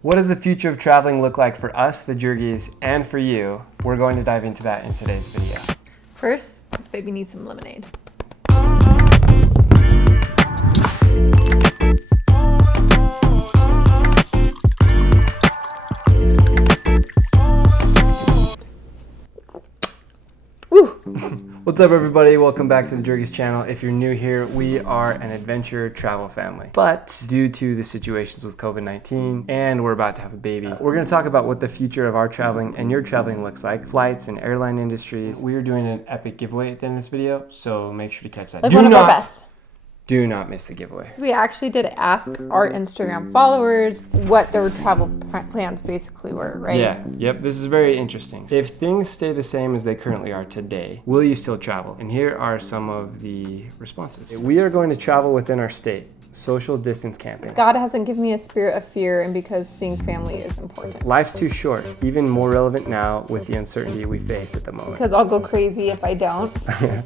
What does the future of traveling look like for us, the Jurgys, and for you? We're going to dive into that in today's video. First, this baby needs some lemonade. What's up, everybody? Welcome back to the Jurgys channel. If you're new here, we are an adventure travel family. But due to the situations with COVID-19 and we're about to have a baby, we're going to talk about what the future of our traveling and your traveling looks like, flights and airline industries. We are doing an epic giveaway at the end of this video, so make sure to catch that. Like one of our best. Do not miss the giveaway. So we actually did ask our Instagram followers what their travel plans basically were, right? Yeah, yep, this is very interesting. If things stay the same as they currently are today, will you still travel? And here are some of the responses. We are going to travel within our state. Social distance camping. God hasn't given me a spirit of fear, and because seeing family is important. Life's too short, even more relevant now with the uncertainty we face at the moment. Because I'll go crazy if I don't.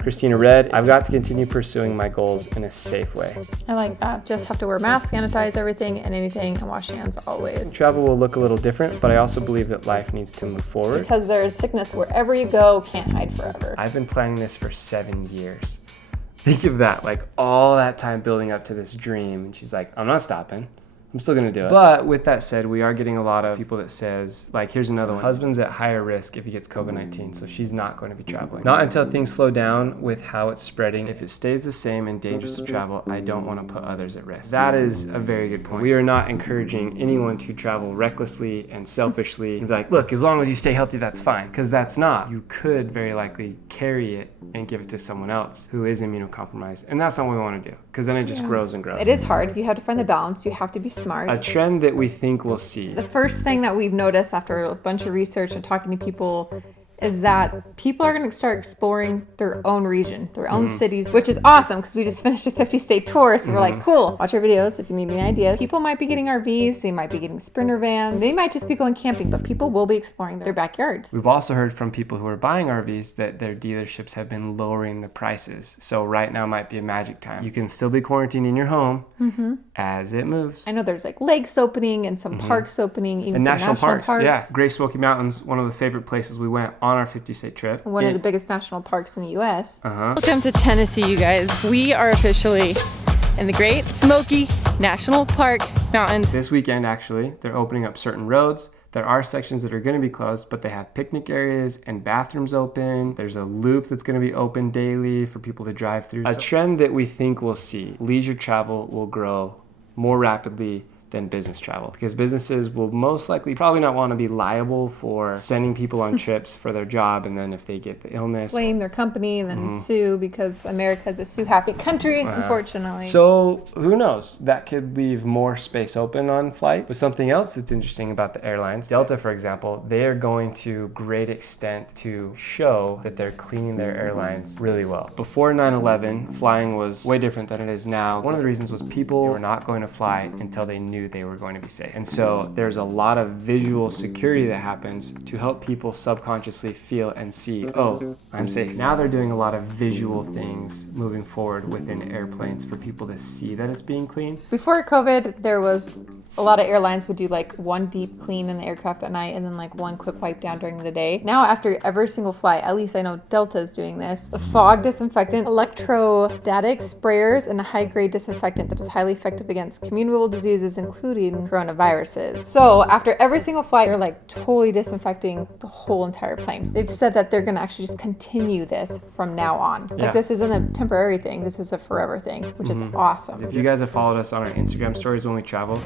Christina Red, I've got to continue pursuing my goals in a safe way. I like that. Just have to wear masks, sanitize everything and anything, and wash hands always. Travel will look a little different, but I also believe that life needs to move forward. Because there is sickness wherever you go, can't hide forever. I've been planning this for 7 years. Think of that, like all that time building up to this dream, and she's like, I'm not stopping. I'm still gonna do it. But with that said, we are getting a lot of people that says, like, here's another one. Husband's at higher risk if he gets COVID-19, so she's not going to be traveling. Not until things slow down with how it's spreading. If it stays the same and dangerous to travel, I don't want to put others at risk. That is a very good point. We are not encouraging anyone to travel recklessly and selfishly and be like, look, as long as you stay healthy, that's fine. Because that's not. You could very likely carry it and give it to someone else who is immunocompromised. And that's not what we want to do, because then it just grows and grows. It is hard. You have to find the balance. You have to be smart. A trend that we think we'll see. The first thing that we've noticed after a bunch of research and talking to people is that people are going to start exploring their own region, their own cities, which is awesome because we just finished a 50-state tour. So we're like, cool, watch our videos if you need any ideas. People might be getting RVs, they might be getting Sprinter vans, they might just be going camping, but people will be exploring their backyards. We've also heard from people who are buying RVs that their dealerships have been lowering the prices. So right now might be a magic time. You can still be quarantined in your home as it moves. I know there's like lakes opening and some parks opening, even and some national parks. parks. Yeah, Great Smoky Mountains, one of the favorite places we went on our 50-state trip. One of the biggest national parks in the U.S. Welcome to Tennessee, you guys. We are officially in the Great Smoky National Park Mountains. This weekend, actually, they're opening up certain roads. There are sections that are going to be closed, but they have picnic areas and bathrooms open. There's a loop that's going to be open daily for people to drive through. A trend that we think we'll see, leisure travel will grow more rapidly than business travel, because businesses will most likely probably not want to be liable for sending people on trips for their job, and then if they get the illness, blame their company and then sue, because America is a sue-happy country, unfortunately. So who knows? That could leave more space open on flights. But something else that's interesting about the airlines, Delta, for example, they are going to great extent to show that they're cleaning their airlines really well. Before 9/11, flying was way different than it is now. One of the reasons was people were not going to fly until they knew they were going to be safe. And so there's a lot of visual security that happens to help people subconsciously feel and see, oh, I'm safe. Now they're doing a lot of visual things moving forward within airplanes for people to see that it's being cleaned. Before COVID, there was a lot of airlines would do like one deep clean in the aircraft at night and then like one quick wipe down during the day. Now after every single flight, at least I know Delta is doing this, a fog disinfectant, electrostatic sprayers, and a high-grade disinfectant that is highly effective against communicable diseases, including coronaviruses. So after every single flight, they're like totally disinfecting the whole entire plane. They've said that they're gonna actually just continue this from now on. Like this isn't a temporary thing, this is a forever thing, which is awesome. If you guys have followed us on our Instagram stories when we travel,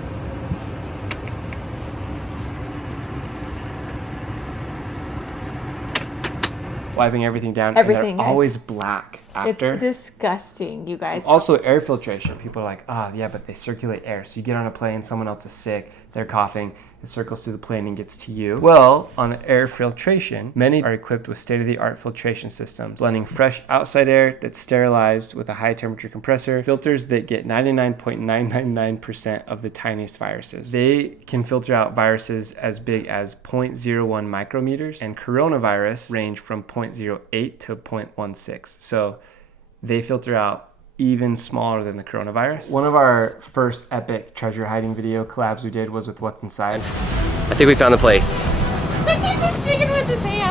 wiping everything down, Everything, and they're guys. always black after. It's disgusting, you guys. Also, air filtration. People are like, yeah, but they circulate air. So you get on a plane, someone else is sick, they're coughing, it circles through the plane and gets to you. Well, on air filtration, many are equipped with state-of-the-art filtration systems, blending fresh outside air that's sterilized with a high-temperature compressor, filters that get 99.999% of the tiniest viruses. They can filter out viruses as big as 0.01 micrometers, and coronavirus range from 0.08 to 0.16. So they filter out even smaller than the coronavirus. One of our first epic treasure hiding video collabs we did was with What's Inside. I think we found the place.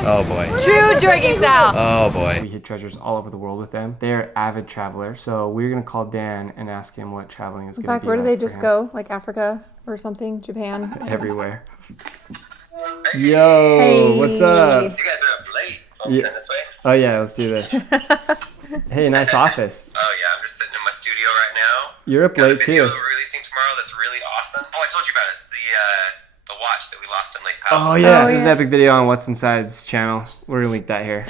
Oh boy. True Jurgys style. Oh boy. We hid treasures all over the world with them. They're avid travelers, so we're gonna call Dan and ask him what traveling is In gonna fact, be where do like they for just him. go? Like Africa or something? Japan? Everywhere. Yo, Hey. what's up? You guys are up late. Yeah. This way. Oh yeah, let's do this. Hey, nice office. Oh yeah, I'm just sitting in my studio right now. You're up Got a late video too. that we're releasing tomorrow that's really awesome. Oh, I told you about it. It's the watch that we lost in Lake Powell. Oh yeah, Oh, there's an yeah. epic video on What's Inside's channel. We're gonna link that here.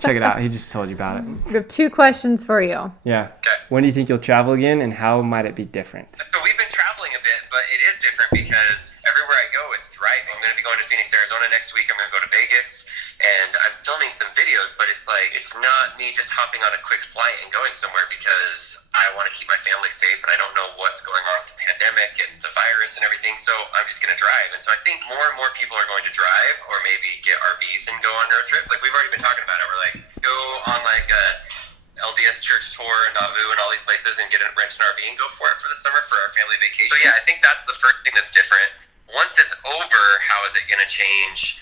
Check it out. He just told you about it. We have 2 questions for you. Yeah. Okay. When do you think you'll travel again, and how might it be different? So we've been traveling a bit, but it is different because everywhere I go, it's driving. I'm going to be going to Phoenix, Arizona next week. I'm going to go to Vegas, and I'm filming some videos, but it's like, it's not me just hopping on a quick flight and going somewhere because I want to keep my family safe, and I don't know what's going on with the pandemic and the virus and everything, so I'm just going to drive. And so I think more and more people are going to drive or maybe get RVs and go on road trips. Like, we've already been talking about it. We're like, go on like a LDS church tour in Nauvoo and all these places and rent an RV and go for it for the summer for our family vacation. So yeah, I think that's the first thing that's different. Once it's over, how is it going to change?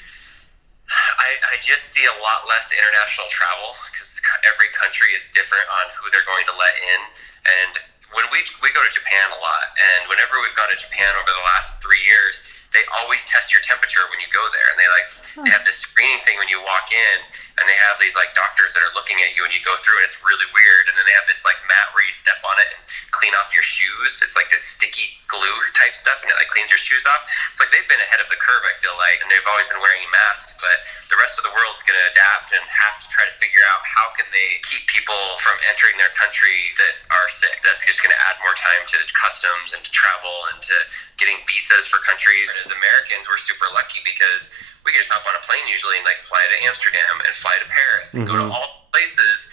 I just see a lot less international travel because every country is different on who they're going to let in. And when we go to Japan a lot, and whenever we've gone to Japan over the last 3 years, they always test your temperature when you go there, and they have this screening thing when you walk in, and they have these like doctors that are looking at you, and you go through, and it's really weird. And then they have this like mat where you step on it and clean off your shoes. It's like this sticky glue type stuff, and it like cleans your shoes off. It's like they've been ahead of the curve, I feel like, and they've always been wearing masks. But the rest of the world's going to adapt and have to try to figure out how can they keep people from entering their country that are sick. That's just going to add more time to customs and to travel and to getting visas for countries. And as Americans, we're super lucky because we can just hop on a plane usually and like fly to Amsterdam and fly to Paris and go to all places,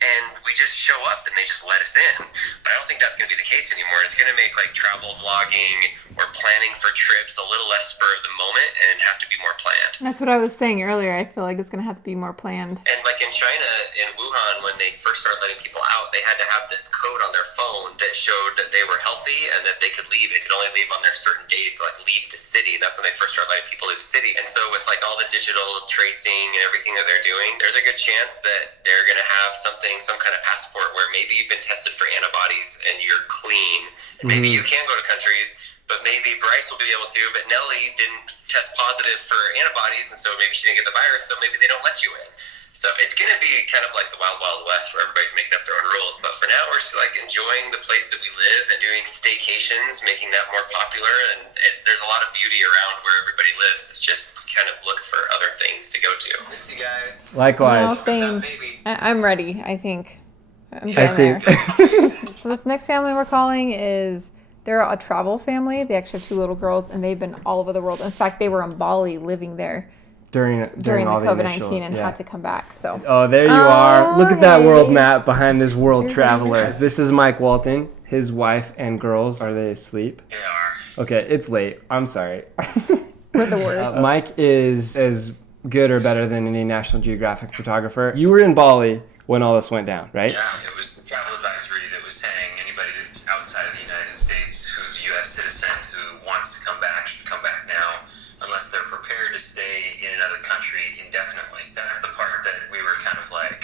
and we just show up and they just let us in. But I don't think that's going to be the case anymore. It's going to make like travel vlogging or planning for trips a little less spur of the moment and have to be more planned. That's what I was saying earlier. I feel like it's going to have to be more planned. And like in China, in Wuhan, when they first started letting people out, they had to have this code on their phone that showed that they were healthy and that they could leave. They could only leave on their certain days to like leave the city. And that's when they first started letting people leave the city. And so with like all the digital tracing and everything that they're doing, there's a good chance that they're going to have some kind of passport where maybe you've been tested for antibodies and you're clean. And maybe you can go to countries, but maybe Bryce will be able to, but Nellie didn't test positive for antibodies, and so maybe she didn't get the virus, so maybe they don't let you in. So it's going to be kind of like the Wild Wild West where everybody's making up their own rules. But for now, we're just like enjoying the place that we live and doing staycations, making that more popular. And there's a lot of beauty around where everybody lives. It's just kind of look for other things to go to. Miss you guys. Likewise. No, same. Baby. I'm ready, I think. I'm I getting think. there. So this next family we're calling is, they're a travel family. They actually have 2 little girls, and they've been all over the world. In fact, they were in Bali living there during during the all COVID-19 initial, and had to come back. So Oh, there you are. Look at that Okay. world map behind this world traveler. This is Mike Walton. His wife and girls, are they asleep? They are. Okay, it's late. I'm sorry. we're the worst. Mike is as good or better than any National Geographic photographer. You were in Bali when all this went down, right? Yeah, it was the travel advisory that was saying anybody that's outside of the United States who's a U.S. citizen who wants to come back should come back now, unless they're prepared to stay in another country indefinitely. That's the part that we were kind of like,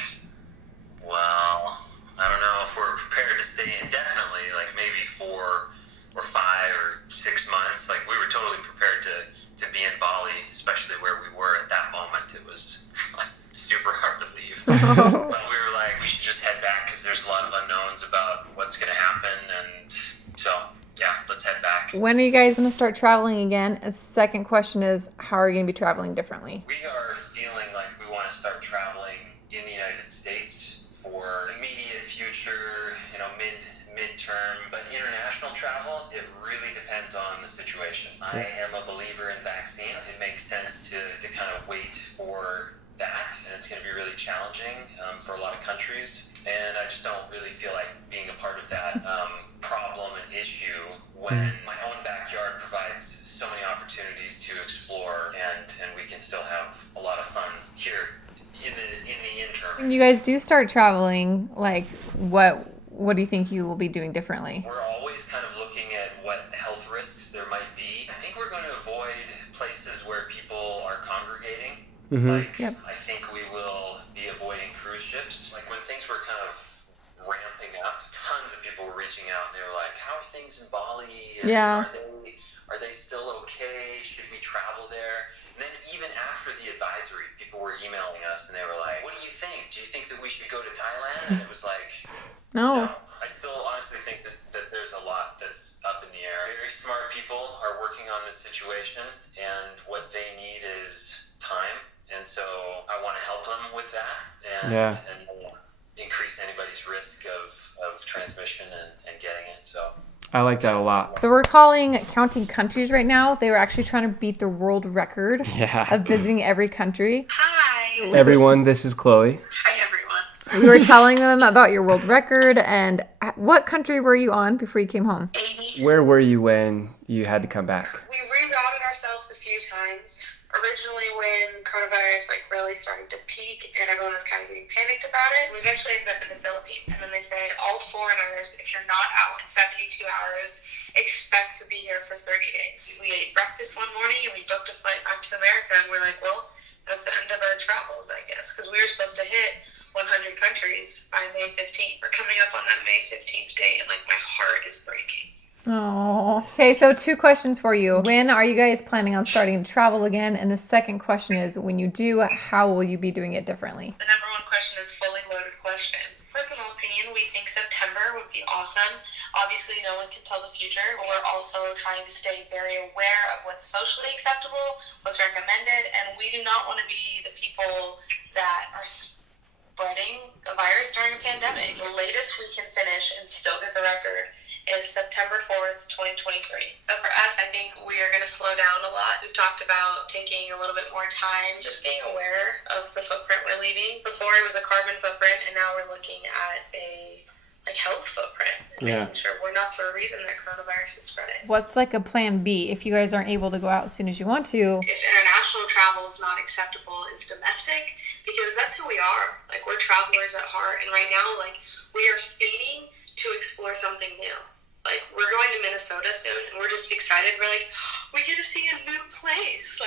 well, I don't know if we're prepared to stay indefinitely, like maybe 4 or 5 or 6 months. Like we were totally prepared to be in Bali, especially where we were at that moment. It was super hard to leave. But we were like, we should just head back because there's a lot of unknowns about what's going to happen. And so, yeah, let's head back. When are you guys going to start traveling again? A second question is, how are you going to be traveling differently? We are feeling like we want to start traveling in the United States for immediate future, midterm. But international travel, it really depends on the situation. I am a believer in vaccines. It makes sense to kind of wait for that, and it's going to be really challenging for a lot of countries. And I just don't really feel like being a part of that problem and issue when my own backyard provides so many opportunities to explore, and we can still have a lot of fun here in the interim. When you guys do start traveling, like what what do you think you will be doing differently? We're always kind of looking at what health risks there might be. I think we're going to avoid places where people are congregating. I think we will be avoiding cruise ships. Like when things were kind of ramping up, tons of people were reaching out and they were like, how are things in Bali? And are they still okay? Should we travel there? And then even after the advisory, people were emailing us and they were like, what do you think? Do you think that we should go to Thailand? And it was like, no. I still honestly think that there's a lot that's up in the air. Very smart people are working on this situation, and what they need is time. And so I want to help them with that and increase anybody's risk of transmission and getting it. So I like that a lot. So we're counting countries right now. They were actually trying to beat the world record of visiting every country. Hi. Everyone, this is Chloe. Hi, everyone. We were telling them about your world record, and what country were you on before you came home? 80. Where were you when you had to come back? We rerouted ourselves a few times. Originally, when coronavirus really started to peak and everyone was kind of getting panicked about it, we eventually ended up in the Philippines. And then they said, all foreigners, if you're not out in 72 hours, expect to be here for 30 days. We ate breakfast one morning and we booked a flight back to America. And we're like, well, that's the end of our travels, I guess, because we were supposed to hit 100 countries by May 15th. We're coming up on that May 15th date, and my heart is breaking. Oh. Okay, so 2 questions for you. When are you guys planning on starting to travel again? And the second question is, when you do, how will you be doing it differently? The number one question is fully loaded question. Personal opinion, we think September would be awesome. Obviously, no one can tell the future, but we're also trying to stay very aware of what's socially acceptable, what's recommended, and we do not want to be the people that are spreading a virus during a pandemic. The latest we can finish and still get the record is September 4th, 2023. So for us, I think we are going to slow down a lot. We've talked about taking a little bit more time, just being aware of the footprint we're leaving. Before it was a carbon footprint, and now we're looking at a health footprint. Making sure we're not for a reason that coronavirus is spreading. What's a plan B if you guys aren't able to go out as soon as you want to? If international travel is not acceptable, is domestic, because that's who we are. We're travelers at heart, and right now, we are feeding to explore something new. We're going to Minnesota soon, and we're just excited. We're we get to see a new place.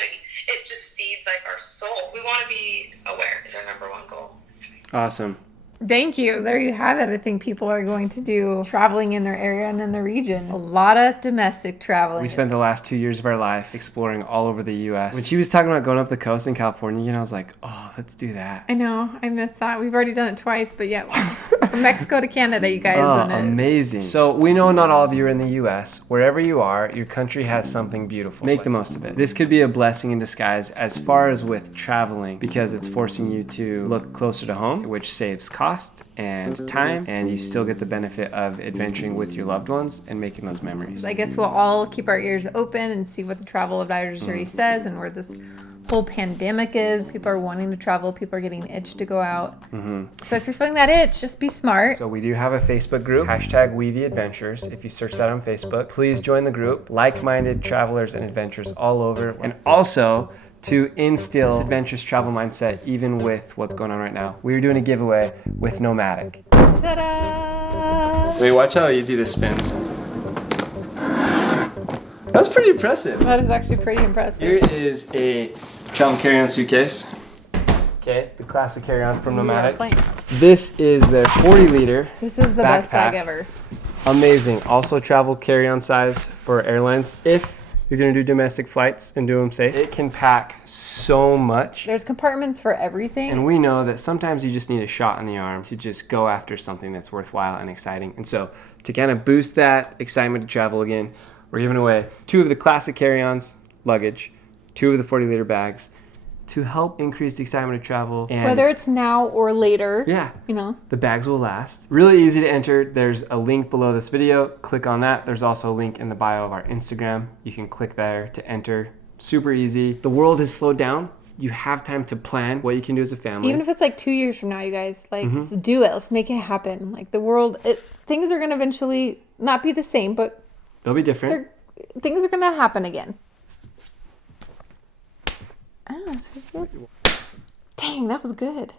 It just feeds our soul. We want to be aware is our number one goal. Awesome. Thank you. There you have it. I think people are going to do traveling in their area and in the region. A lot of domestic traveling. We spent the last 2 years of our life exploring all over the U.S. When she was talking about going up the coast in California, I was like, oh, let's do that. I know. I missed that. We've already done it twice, but yeah. From Mexico to Canada, you guys. Oh, amazing. So we know not all of you are in the U.S. Wherever you are, your country has something beautiful. Make the most of it. This could be a blessing in disguise as far as with traveling, because it's forcing you to look closer to home, which saves cost and time, and you still get the benefit of adventuring with your loved ones and making those memories. I guess we'll all keep our ears open and see what the travel advisory says and where this whole pandemic is. People are wanting to travel. People are getting itched to go out. So if you're feeling that itch, just be smart. So we do have a Facebook group, #WeTheAdventures. If you search that on Facebook, please join the group. Like-minded travelers and adventurers all over. And also, to instill this adventurous travel mindset, even with what's going on right now, we are doing a giveaway with Nomadic. Ta-da! Wait, watch how easy this spins. That's pretty impressive. That is actually pretty impressive. Here is a travel carry-on suitcase. Okay, the classic carry-on from Nomadic. This is their 40-liter This is the best bag ever. Amazing. Also travel carry-on size for airlines. If you're going to do domestic flights and do them safe, it can pack so much. There's compartments for everything. And we know that sometimes you just need a shot in the arm to just go after something that's worthwhile and exciting. And so to kind of boost that excitement to travel again, we're giving away 2 of the classic carry-ons luggage, 2 of the 40-liter bags, to help increase the excitement of travel. And whether it's now or later, the bags will last. Really easy to enter. There's a link below this video. Click on that. There's also a link in the bio of our Instagram. You can click there to enter. Super easy. The world has slowed down. You have time to plan what you can do as a family. Even if it's 2 years from now, you guys, just do it. Let's make it happen. The world, things are going to eventually not be the same, but they'll be different. Things are going to happen again. Dang, that was good.